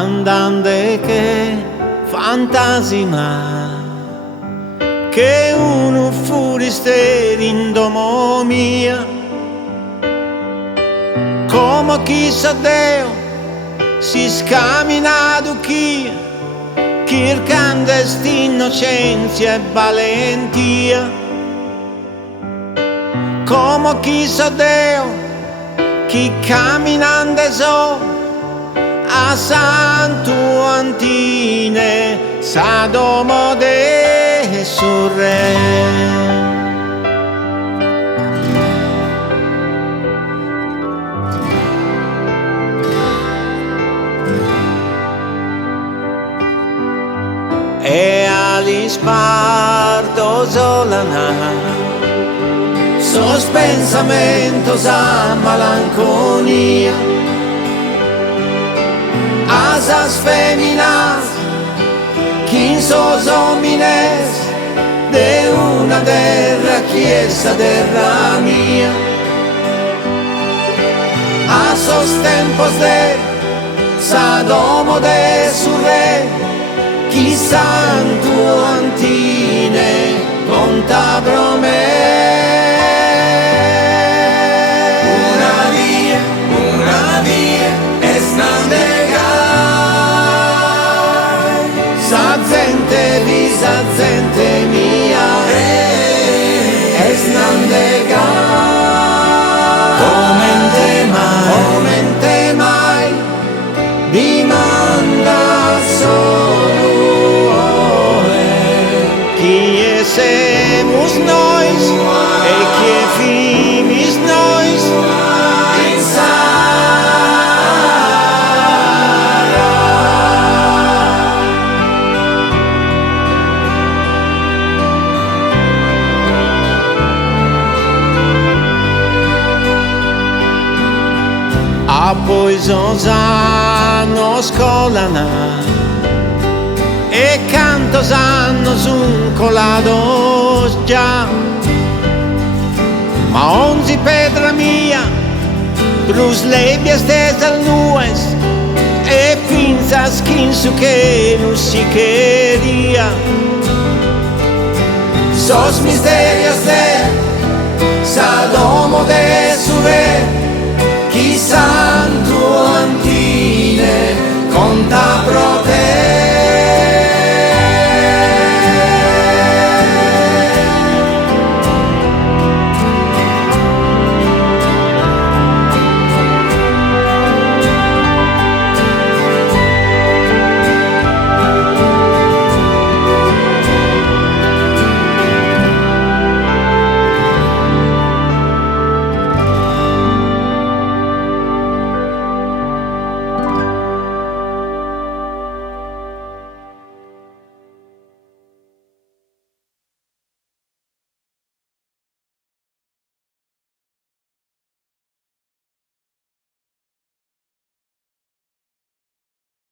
andande che fantasima che uno furiste in domo mia, come chi sa Deo si scaminato chi cercando innocenza e valentia, come chi sa Deo chi camminando so a Santo Antine sa domo de surre. E all'isparto solana sos pensamentos a malanconia, asas feminas, quinsos homines de una terra chiesa terra mia, a sos tempos de Sadomo de su re, chi santo antine conta promesse. Una via es navegar, sa gente visa gente mia, es navegar. Come mai, dimanda solo chi esemos nois e chi fimis nois a pois os annos colana e cantos annos un colados ya, ma onzi pedra mia plus lebias desde nues e pinzas quinsu que no si quería, sos misterios de Sadomo de su re, chi santo antine conta